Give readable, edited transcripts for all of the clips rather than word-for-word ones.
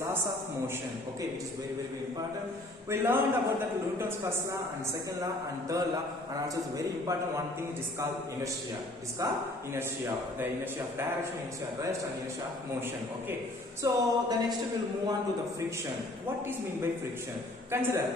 laws of motion, okay, which is very, very, very important. We learned about the Newton's first law and second law and third law, and also it's very important one thing, it is called inertia. It is called inertia, the inertia of direction, inertia of rest, and inertia of motion, okay. So the next we'll move on to the friction. What is mean by friction? Consider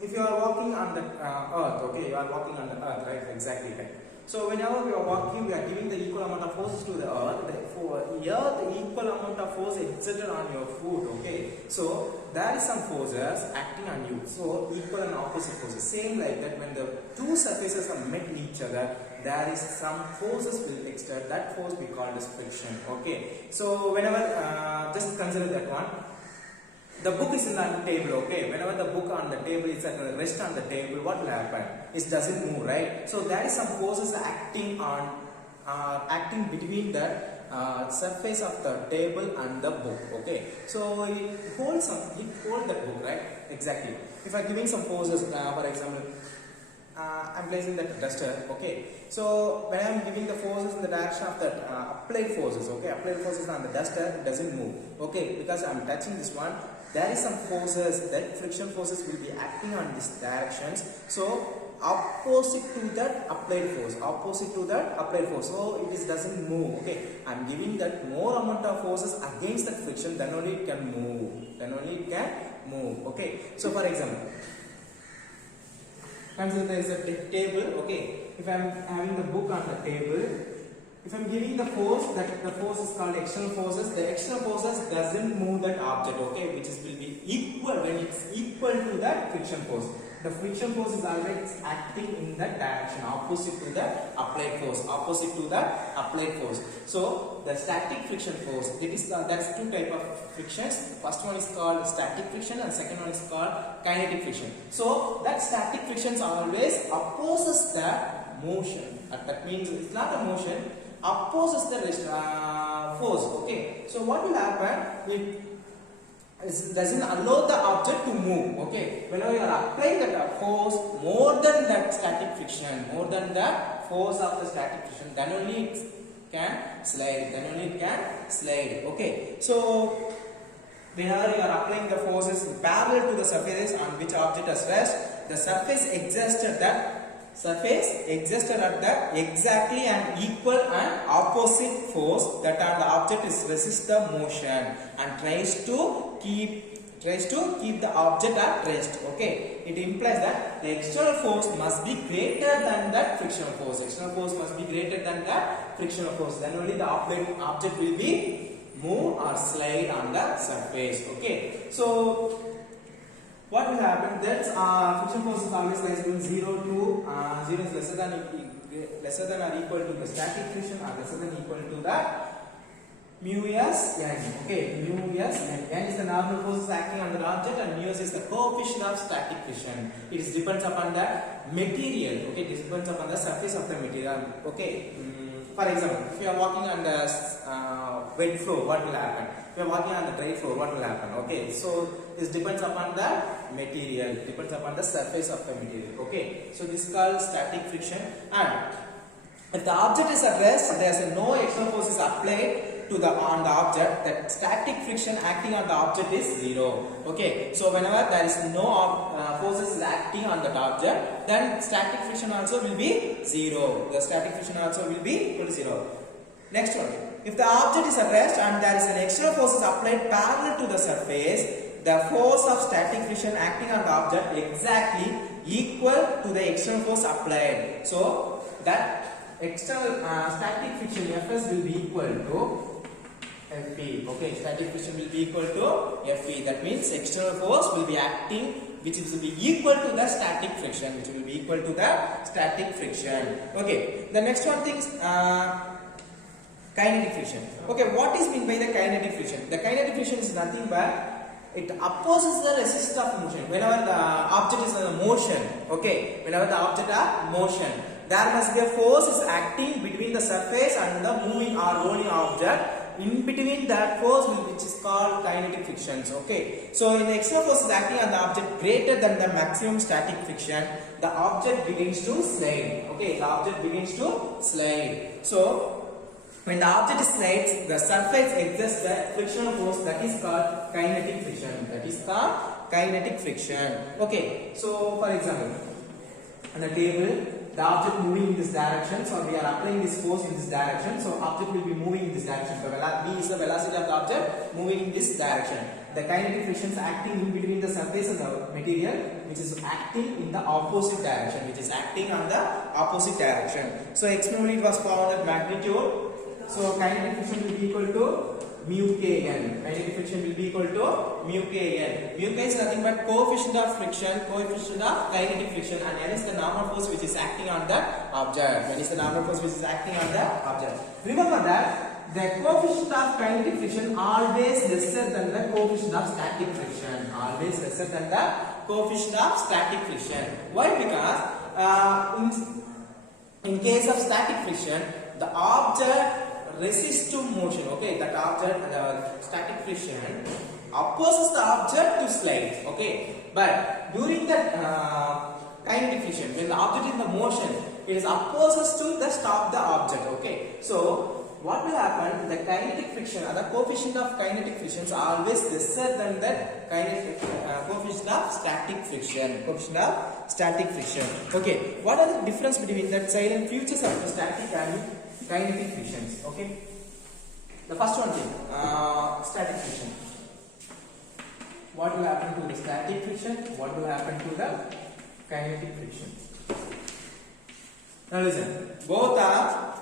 if you are walking on the earth, okay, you are walking on the earth, right? Exactly right. So whenever we are walking, we are giving the equal amount of forces to the earth. Therefore, the equal amount of force exerted on your foot, okay. So there is some forces acting on you. So equal and opposite forces. Same like that, when the two surfaces are met each other, there is some forces will exert. That force we call as friction, okay. So whenever, just consider that one. The book is in the table, okay. Whenever the book on the table is at rest on the table, what will happen? It doesn't move, right? So there is some forces acting between the surface of the table and the book, okay. So it holds that book, right? Exactly. If I am giving some forces, for example, I'm placing that duster, okay. So when I'm giving the forces in the direction of that applied forces, okay, applied forces on the duster, it doesn't move, okay, because I'm touching this one. There is some forces, that friction forces will be acting on these directions. So opposite to that applied force, so it doesn't move, okay. I'm giving that more amount of forces against that friction, then only it can move, okay. So for example, consider there is a table, okay. If I am having the book on the table, if I am giving the force, that the force is called external forces. The external forces doesn't move that object, okay, which will be equal when it's equal to that friction force. The friction force is always acting in that direction, opposite to the applied force. So the static friction force, that's two type of frictions. First one is called static friction and second one is called kinetic friction. So that static friction always opposes the motion. That means it's not a motion, opposes the force, okay. So what will happen? It doesn't allow the object to move, okay. Whenever you are applying that force more than that static friction, more than the force of the static friction, then only it can slide, okay. So whenever you are applying the forces parallel to the surface on which object has rest, the surface exerted at the exactly and equal and opposite force that on the object is resist the motion and tries to keep the object at rest, okay. It implies that the external force must be greater than that frictional force. External force must be greater than that frictional force. Then only the object will be move or slide on the surface, okay. So what will happen? That friction force is always lies between 0 to 0 is lesser than or equal to the static friction or lesser than equal to the mu s n, okay. Mu s n, n is the normal forces acting on the object and mu s is the coefficient of static friction. It depends upon the material, okay. It depends upon the surface of the material, okay. For example, if you are walking on the wet floor, what will happen? If you are walking on the dry floor, what will happen? Okay, so this depends upon the material, depends upon the surface of the material, okay. So this is called static friction. And if the object is at rest, there is no external forces applied on the object, that static friction acting on the object is 0, okay. So whenever there is no forces acting on that object, then static friction also will be 0. The static friction also will be equal to 0. Next one, if the object is at rest and there is an external forces applied parallel to the surface, the force of static friction acting on the object exactly equal to the external force applied. So that external static friction Fs will be equal to Fp, okay. Static friction will be equal to Fp. That means external force will be acting, which will be equal to the static friction, okay. The next one thing is kinetic friction. Okay, what is meant by the kinetic friction? The kinetic friction is nothing but it opposes the resistance of motion. Whenever the object is in motion, okay, there must be a force is acting between the surface and the moving or rolling object. In between that force which is called kinetic frictions, okay. So in the external force is acting on the object greater than the maximum static friction, the object begins to slide, okay. The object begins to slide. So When the object slides, the surface exerts the frictional force that is called kinetic friction. That is called kinetic friction. Okay. So, for example, on the table, the object moving in this direction. So, we are applying this force in this direction. So, object will be moving in this direction. So, V is the velocity of the object moving in this direction. The kinetic friction is acting in between the surface and the material, which is acting in the opposite direction. Which is acting on the opposite direction. So, experimentally it was found that magnitude. So kinetic friction will be equal to mu kn. Kinetic friction will be equal to mu kn. Mu k is nothing but coefficient of friction, coefficient of kinetic friction, and n is the normal force which is acting on the object. N is the normal force which is acting on the object. Remember that the coefficient of kinetic friction always lesser than the coefficient of static friction. Always lesser than the coefficient of static friction. Why? Because in case of static friction, the object resists to motion. Okay, that object, static friction opposes the object to slide. Okay, but during that kinetic friction, when the object is in the motion, it is opposes to the stop the object. Okay, so what will happen? The kinetic friction, or the coefficient of kinetic friction, is always lesser than that kinetic coefficient of static friction. Coefficient of static friction. Okay, what are the difference between that silent features of the static and kinetic frictions? Okay, the first one thing, static friction. What will happen to the static friction? What will happen to the kinetic friction? Now listen, both are,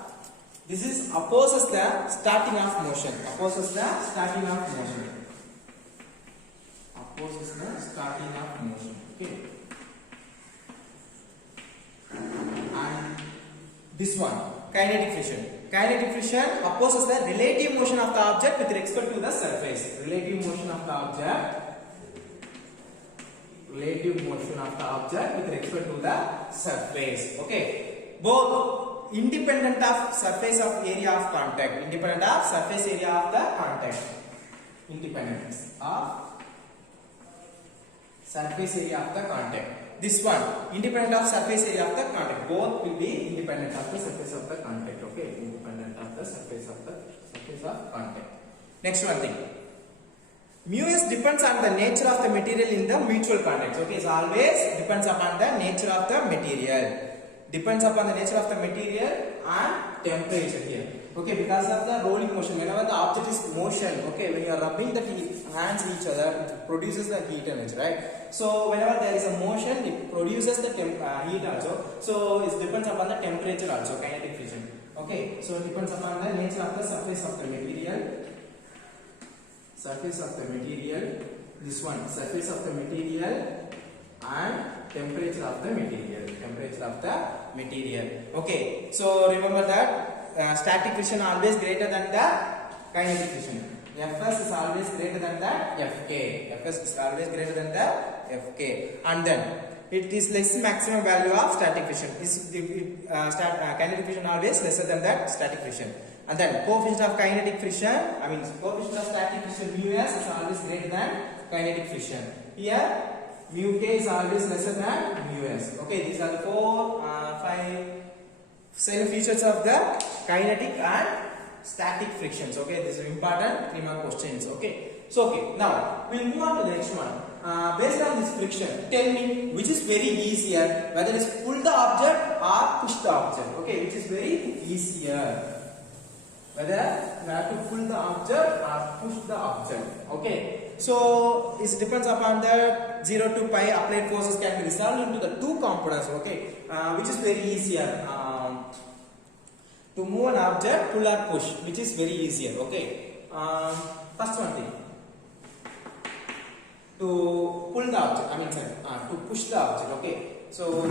this is opposes the starting of motion. Opposes the starting of motion. Opposes the starting of motion. Okay. And this one, kinetic friction. Kinetic friction opposes the relative motion of the object with respect to the surface. Relative motion of the object. Relative motion of the object with respect to the surface. Okay. Both independent of surface of area of contact. Independent of surface area of the contact. Independence of surface area of the contact. This one, independent of surface area of the contact. Both will be independent of the surface of the contact. Okay, independent of the surface of contact. Next one thing. Mu s depends on the nature of the material in the mutual contact. Okay, so always depends upon the nature of the material. Depends upon the nature of the material and temperature here. Okay, because of the rolling motion, whenever the object is motion, okay, when you are rubbing the hands each other, it produces the heat energy, right? So whenever there is a motion, it produces the heat also. So it depends upon the temperature also, kinetic friction. Okay, so it depends upon the nature of the surface of the material. Surface of the material. This one, surface of the material and temperature of the material. Temperature of the material. Okay, so remember that. Static friction always greater than the kinetic friction. Fs is always greater than the Fk. Fs is always greater than the Fk. And then it is less maximum value of static friction. Kinetic friction always lesser than that static friction. And then coefficient of kinetic friction, coefficient of static friction mu s is always greater than kinetic friction. Here mu k is always lesser than mu s. Okay, these are the 5 silent features of the kinetic and static frictions. Okay, this is important 3 mark questions. Okay, so okay, now we'll move on to the next one. Based on this friction, tell me which is very easier, whether it's pull the object or push the object. Okay, which is very easier, whether you have to pull the object or push the object. Okay, so it depends upon the 0 to pi applied forces can be resolved into the 2 components. Okay, which is very easier. To move an object, pull or push, which is very easier. Okay, first one thing, to pull the object, to push the object. Okay, so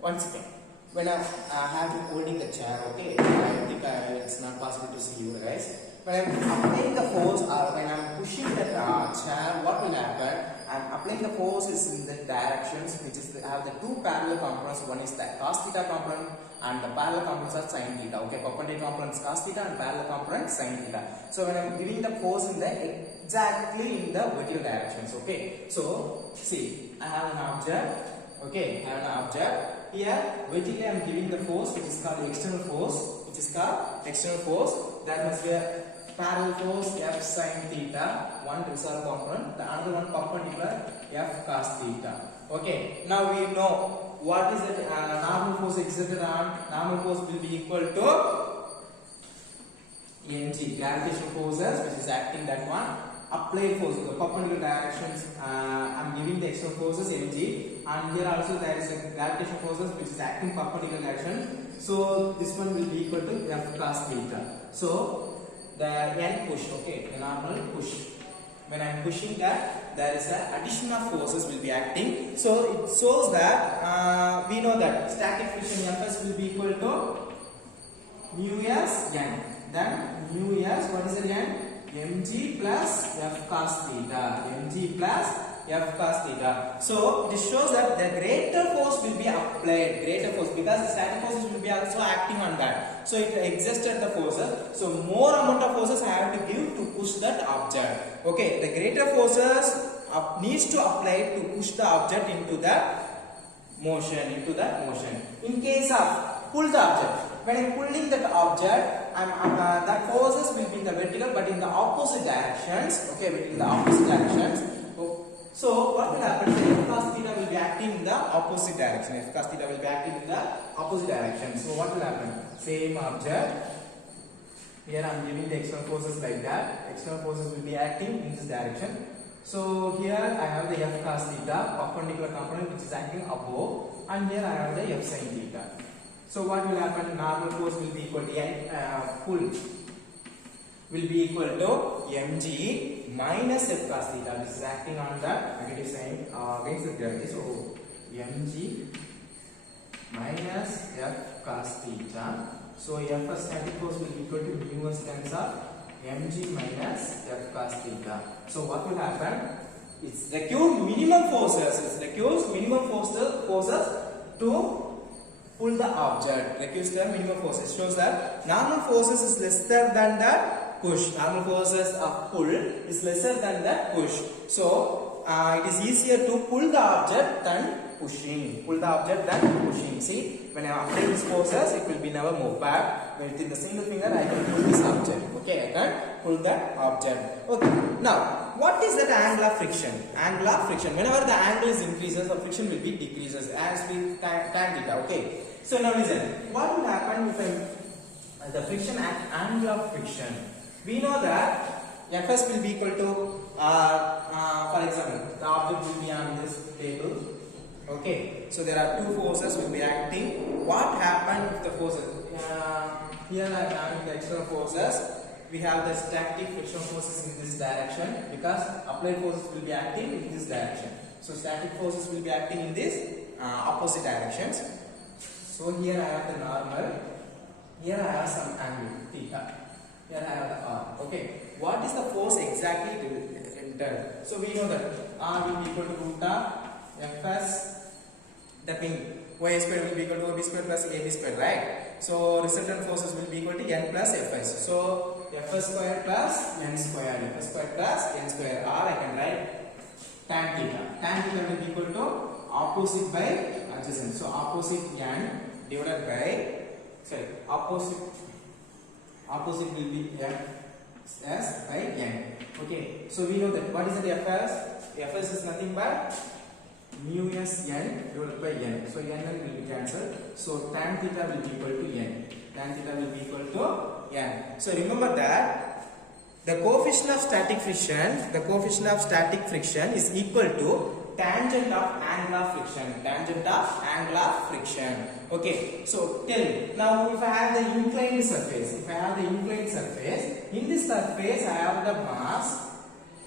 once again, when I have been holding the chair, okay, I think it's not possible to see you guys. When I'm applying the force or when I'm pushing the chair, what will happen? I'm applying the forces in the directions which is have the 2 parallel components. One is the cos theta component and the parallel components are sin theta. Okay, perpendicular component is cos theta and parallel component sin theta. So when I'm giving the force in the exactly in the vertical directions. Okay, so see, I have an object. Okay, I have an object here vertically I am giving the force which is called external force, There must be a parallel force F sin theta, one resolved component, the another one perpendicular F cos theta. Okay, now we know what is it, normal force exerted on, normal force will be equal to mg, gravitational forces which is acting that one. Applied force, the perpendicular directions, I am giving the external forces mg, and here also there is a gravitational forces which is acting perpendicular direction. So this one will be equal to F cos theta. So the n push, okay, the normal push. When I am pushing that, there is an addition of forces will be acting. So it shows that we know that static friction Fs will be equal to mu s n. Then mu s, what is the n? mg plus F cos theta. mg plus F cos theta. So this shows that the greater force will be applied, because the static forces will be also acting on that. So it exerted the forces. So more amount of forces I have to give to push that object. Okay, the greater forces needs to apply to push the object into that motion. In case of pull the object, when I am pulling that object, that forces will be in the vertical but in the opposite directions. Okay, in the opposite directions. So what will happen? F cos theta will be acting in the opposite direction. So what will happen? Same object. Here I am giving the external forces like that. External forces will be acting in this direction. So here I have the F cos theta, perpendicular component which is acting above, and here I have the F sin theta. So what will happen? Normal force will be equal to pull will be equal to mg minus F cos theta. This is acting on the negative sign against the gravity. So mg minus F cos theta. So F static force will be equal to mu s times of mg minus F cos theta. So what will happen? It's required minimum forces. Forces to pull the object. Requires the minimum forces. Shows that normal forces is lesser than that push. Normal forces of pull is lesser than that push. So it is easier to pull the object than pushing. See, when I apply these forces, it will be never move back. With the single finger, I can pull this object. Okay, I can pull that object. Okay. Now, what is that angle of friction? Whenever the angle is increases, the friction will be decreases as we tan theta. Okay. So now listen. What will happen if the friction at angle of friction? We know that Fs will be equal to, for example, the object will be on this table. Okay, so there are two forces will be acting. What happened if the forces? Here I am having the external forces. We have the static frictional forces in this direction because applied forces will be acting in this direction. So static forces will be acting in this opposite directions. So here I have the normal. Here I have some angle theta. Here I have the R. Okay, what is the force exactly entered? So we know that R will be equal to root of Fs. That means y square will be equal to b square plus ab square, right? So resultant forces will be equal to n plus fs. So fs square plus n square. R I can write tan theta. Tan theta will be equal to opposite by adjacent. So opposite n divided by opposite will be s by n. Okay. So we know that what is the fs? Fs is nothing but mu s n divided by n. So n will be cancelled. So tan theta will be equal to n. So remember that the coefficient of static friction is equal to tangent of angle of friction. Okay. So tell me now, if I have the inclined surface, in this surface I have the mass.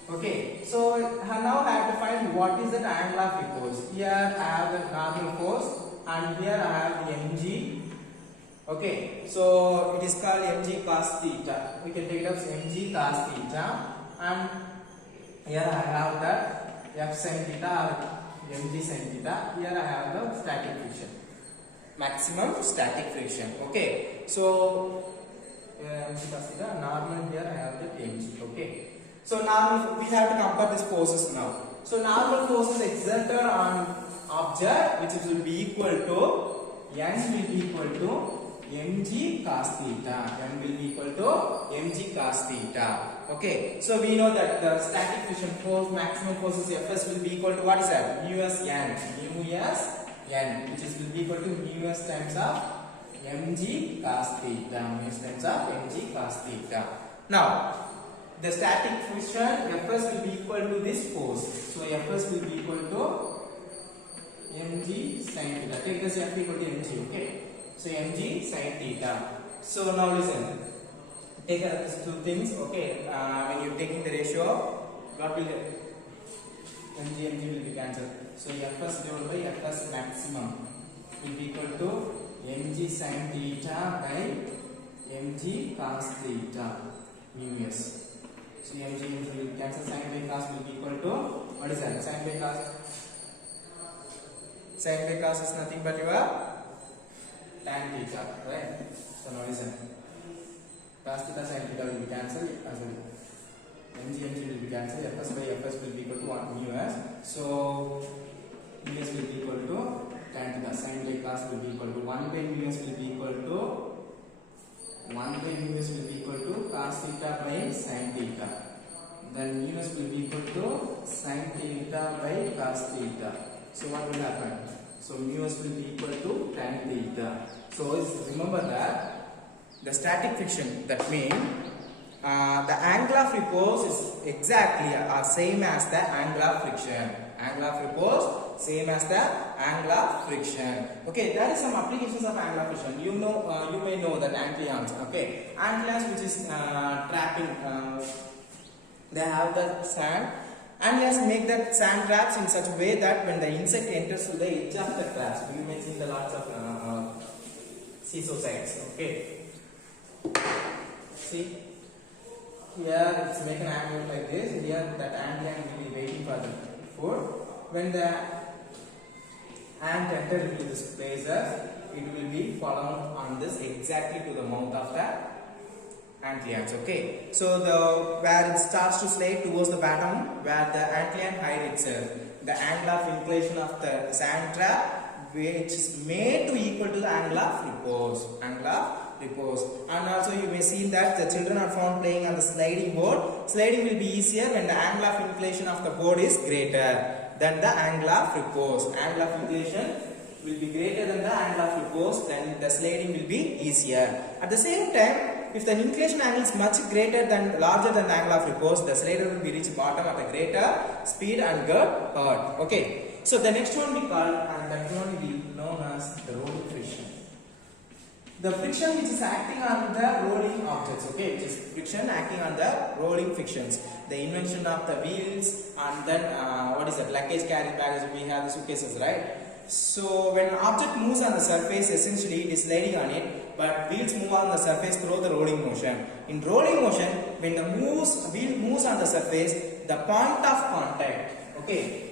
Okay, so now I have to find what is the angle of repose. Here I have the normal force and here I have the mg. Okay, so it is called mg cos theta. We can take it as mg cos theta, and here I have the f sin theta or mg sin theta. Here I have the static friction, maximum static friction. Okay, so mg cos theta, normal here I have the mg. Okay. So normal, we have to compare these forces now. So normal forces exerted on object which will be equal to n will be equal to mg cos theta. N will be equal to mg cos theta. Okay, so we know that the static friction force, maximum forces Fs will be equal to what is that? Mu s n. Mu s n, which is will be equal to mu s times of mg cos theta. Mu s times of mg cos theta. Now, the static friction Fs will be equal to this force. So Fs will be equal to mg sin theta. Take this F equal to mg. Okay. So mg sin theta. So now listen. Take these two things. Okay. When you're taking the ratio, what will mg will be cancelled. So Fs divided by Fs maximum will be equal to mg sin theta by mg cos theta mu s. So mg will cancel, sin by cos will be equal to what is that? Sin by cos. Sin by cos is nothing but your tan theta, right? So now listen. Cos theta sin theta will be cancelled. Mg will be cancelled. Fs by Fs will be equal to 1 mu s. So mu s will be equal to tan theta. Sin by cos will be equal to 1 by mu s will be equal to 1 by mu s will be equal to cos theta by sin theta. Then mu s will be equal to sin theta by cos theta. So what will happen? So mu s will be equal to tan theta. So remember that the static friction, that means the angle of repose is exactly same as the angle of friction. Angle of repose same as the angle of friction. Okay, there is some applications of angle of friction. You may know that antillions. Okay, antillions, which is trapping. They have the sand. Antillions make that sand traps in such a way that when the insect enters to the edge of the traps, you may see the lots of seesaw sites. Okay, see here it's make an angle like this. Here that antlion will be waiting for the food. When the ant enters into this places, it will be followed on this exactly to the mouth of the antlions. Okay, so where it starts to slide towards the bottom, where the antlion hides itself, the angle of inclination of the sand trap, which is made to equal to the angle of repose. Angle of repose. And also you may see that the children are found playing on the sliding board. Sliding will be easier when the angle of inclination of the board is greater than the angle of repose. Angle of inclination will be greater than the angle of repose, then the sliding will be easier. At the same time, if the inclination angle is much greater than larger than the angle of repose, the slider will be reach bottom at a greater speed and get hurt. Okay, so the next one we call, and that one will be known as the rolling friction. The friction which is acting on the rolling objects. Okay, which is friction acting on the rolling frictions. The invention of the wheels, and then what is that, luggage carrying baggage, we have the suitcases, right? So when an object moves on the surface, essentially it is sliding on it, but wheels move on the surface through the rolling motion. In rolling motion, when the wheel moves on the surface, the point of contact, okay,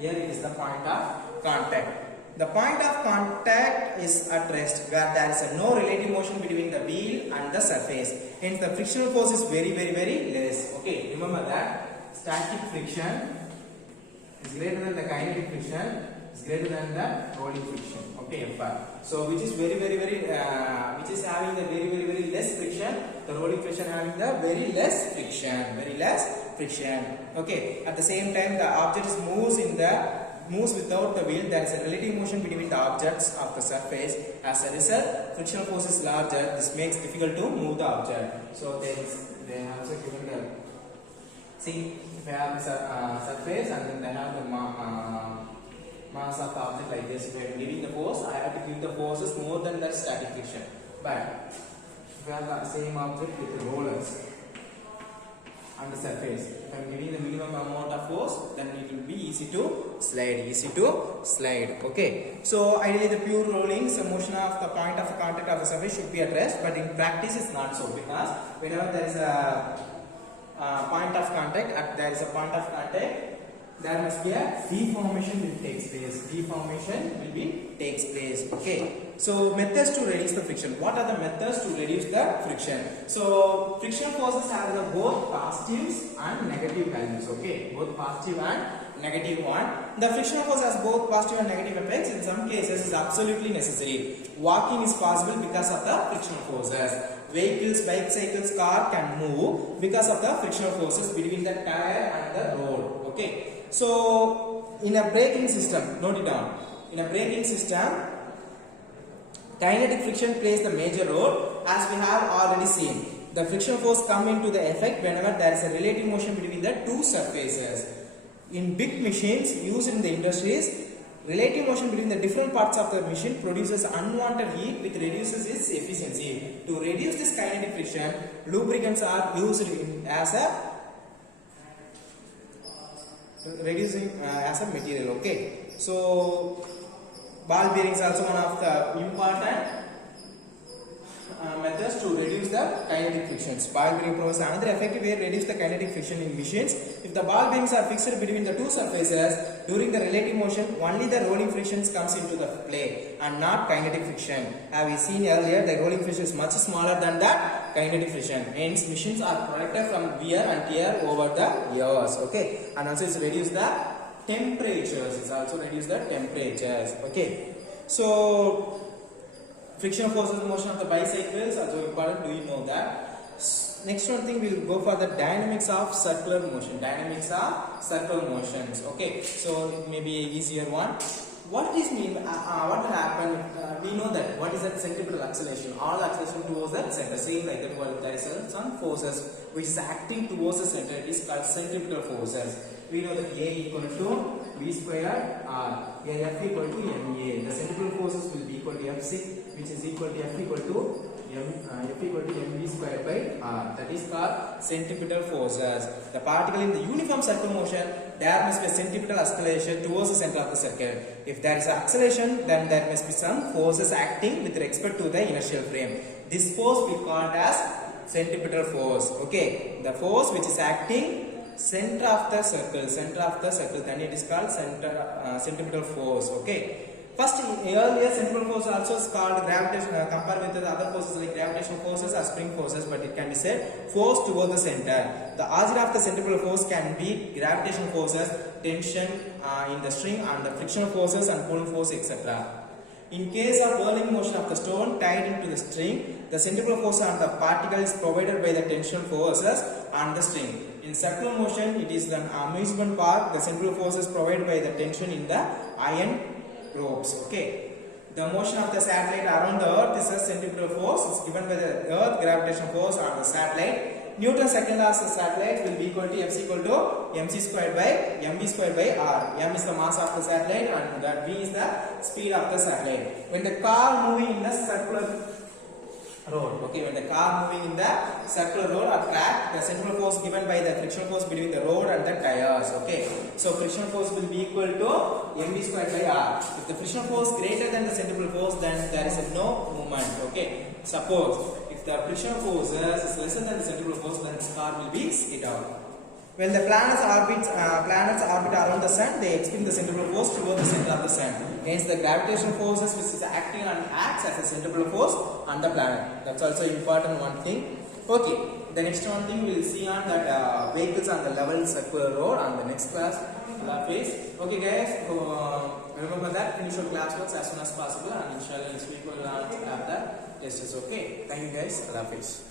here it is the point of contact. The point of contact is at rest, where there is no relative motion between the wheel and the surface. Hence the frictional force is very less. Okay, remember that static friction is greater than the kinetic friction, is greater than the rolling friction. Okay, Fr. So which is which is having the very less friction, the rolling friction having the very less friction. Okay, at the same time the object moves without the wheel. There is a relative motion between the objects of the surface. As a result, frictional force is larger. This makes difficult to move the object. So they have also given the, see, if I have the surface and then they have the mass of the object like this. If I am giving the force, I have to give the forces more than the static friction. But if I have the same object with the rollers on the surface, if I am giving the minimum amount of force, then it will be easy to slide. Okay, so ideally the pure rolling, so motion of the point of contact of the surface should be at rest, but in practice it's not so, because whenever there is a point of contact, there must be a deformation will takes place. Okay, so methods to reduce the friction. What are the methods to reduce the friction? So friction forces have the both positives and negative values. Okay, both positive and negative one. The frictional force has both positive and negative effects. In some cases, is absolutely necessary. Walking is possible because of the frictional forces. Vehicles, bicycles, car can move because of the frictional forces between the tire and the road. Okay. So, in a braking system, note it down. In a braking system, kinetic friction plays the major role, as we have already seen. The friction force come into the effect whenever there is a relative motion between the two surfaces. In big machines used in the industries, relative motion between the different parts of the machine produces unwanted heat which reduces its efficiency. To reduce this kinetic friction, lubricants are used as a material. Okay, so ball bearings also one of the important methods to reduce the kinetic frictions. Ball bearing provides another effective way to reduce the kinetic friction in machines. If the ball bearings are fixed between the two surfaces during the relative motion, only the rolling frictions comes into the play and not kinetic friction. Have we seen earlier, the rolling friction is much smaller than the kinetic friction. Hence, machines are protected from wear and tear over the years. Okay, and also it's reduce the temperatures. It's also reduce the temperatures. Okay, so friction forces motion of the bicycles also important. Do you know that? Next one thing, we will go for the dynamics of circular motion. Dynamics of circular motions. Okay, so it may be an easier one. What is mean? What will happen? We know that what is that centripetal acceleration? All acceleration towards the center. Same like that. There is some forces which is acting towards the center. It is called centripetal forces. We know that A equal to V square R. F equal to MA. The centripetal forces will be equal to F6, which is equal to F equal to mv square by R. That is called centripetal forces. The particle in the uniform circular motion, there must be a centripetal acceleration towards the center of the circle. If there is acceleration, then there must be some forces acting with respect to the inertial frame. This force we called as centripetal force. Okay, the force which is acting center of the circle, then it is called centripetal force. Okay. First, earlier centripetal force also is called gravitation. Compared with the other forces like gravitational forces or spring forces, but it can be said force toward the center. The origin of the centripetal force can be gravitational forces, tension in the string, and the frictional forces and pulling force, etc. In case of whirling motion of the stone tied into the string, the centripetal force on the particle is provided by the tension forces on the string. In circular motion, it is an amusement park. The centripetal force is provided by the tension in the iron ropes. Okay. The motion of the satellite around the earth is a centripetal force. It's given by the earth gravitational force on the satellite. Newton's second law of the satellite will be equal to F equal to mc squared by mv squared by r. M is the mass of the satellite and that v is the speed of the satellite. When the car moving in the circular road, okay, when the car moving in the circular road or track, the centripetal force given by the frictional force between the road and the tires. Okay, so frictional force will be equal to mv squared by r. If the frictional force greater than the centripetal force, then there is no movement. Okay, suppose if the frictional force is lesser than the centripetal force, then this car will be skid out. When the planets orbit around the sun, they experience the centripetal force toward the center of the sun. Hence, the gravitational forces which is acting and acts as a centripetal force on the planet. That's also important one thing. Okay, the next one thing we will see on that vehicles on the level circular road on the next class. Okay guys, remember that finish your classwork as soon as possible, and inshallah next week we will have the tests. Okay, thank you guys. Allah Hafiz.